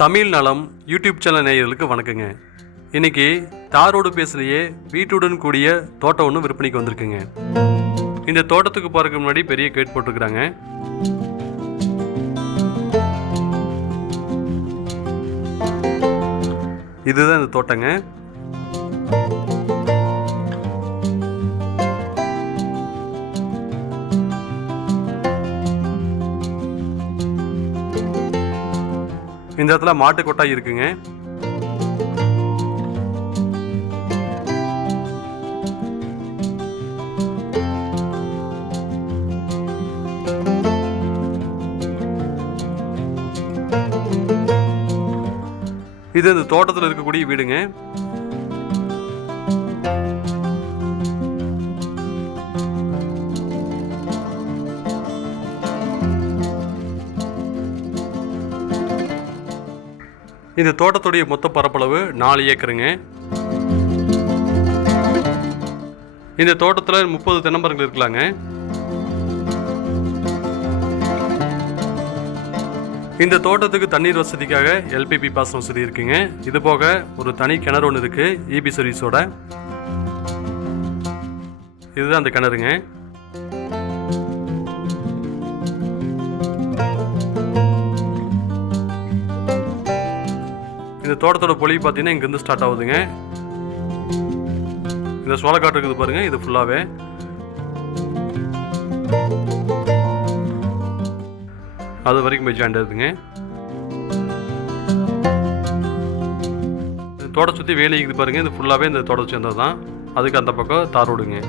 தமிழ் நலம் YouTube channel நேயர்களுக்கு வணக்கங்க. இன்னைக்கு தாரோடு பேசலையே வீட்டுடன் கூடிய தோட்டம் ஒன்று விற்பனைக்கு வந்திருக்குங்க. இந்த தோட்டத்துக்கு போறதுக்கு முன்னாடி பெரிய கேட் போட்டிருக்கிறாங்க. இதுதான் இந்த தோட்டங்க. இந்த இடத்துல மாட்டு கொட்டாய் இருக்குங்க. இது இந்த தோட்டத்தில் இருக்கக்கூடிய வீடுங்க. இந்த தோட்டத்துடைய மொத்த பரப்பளவு 4 ஏக்கருங்க. இந்த தோட்டத்தில் 30 தென்னமரங்கள் இருக்கலாங்க. இந்த தோட்டத்துக்கு தண்ணீர் வசதிக்காக எல்பிபி பாசன வசதி இருக்குங்க. இது போக ஒரு தனி கிணறு ஒன்று இருக்கு இபி சர்வீஸோட. இதுதான் அந்த கிணறுங்க. இந்த தோட்டத்தோட பொலிவு பார்த்தீங்கன்னா இங்கேருந்து ஸ்டார்ட் ஆகுதுங்க. இந்த சோளக்காட்டு இருக்குது பாருங்க, இது ஃபுல்லாகவே. அது வரைக்கும் போய் ஜாயின் ஆகுதுங்க. தோட்டம் சுற்றி வேலி இருக்குது பாருங்க, இது ஃபுல்லாகவே இந்த தோட்டம் சேர்ந்தது தான். அதுக்கு அந்த பக்கம் தார் ரோடுங்க.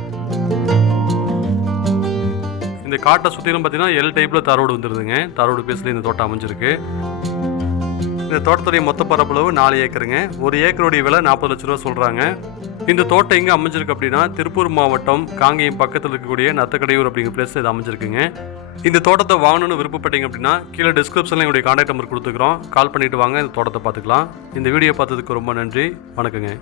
இந்த காட்டை சுற்றிலும் பார்த்தீங்கன்னா எல் டைப்பில் தார் ரோடு வந்துடுதுங்க. தார் ரோடு பேஸில் இந்த தோட்டம் அமைஞ்சிருக்கு. இந்த தோட்டத்துடைய மொத்த பரப்பளவு 4 ஏக்கருங்க. ஒரு ஏக்கருடைய விலை 40 லட்ச ரூபா சொல்கிறாங்க. இந்த தோட்டம் எங்கே அமைஞ்சிருக்கு அப்படின்னா திருப்பூர் மாவட்டம் காங்கேயம் பக்கத்தில் இருக்கக்கூடிய நத்தக்கடையூர் அப்படிங்கிற பிளேஸ் இது அமைஞ்சிருக்குங்க. இந்த தோட்டத்தை வாங்கணும்னு விருப்பப்பட்டீங்க அப்படின்னா கீழே டிஸ்கிரிப்ஷனில் எங்களுடைய கான்டாக்ட் நம்பர் கொடுத்துக்கிறோம். கால் பண்ணிவிட்டு வாங்க, இந்த தோட்டத்தை பார்த்துக்கலாம். இந்த வீடியோ பார்த்ததுக்கு ரொம்ப நன்றி. வணக்கங்க.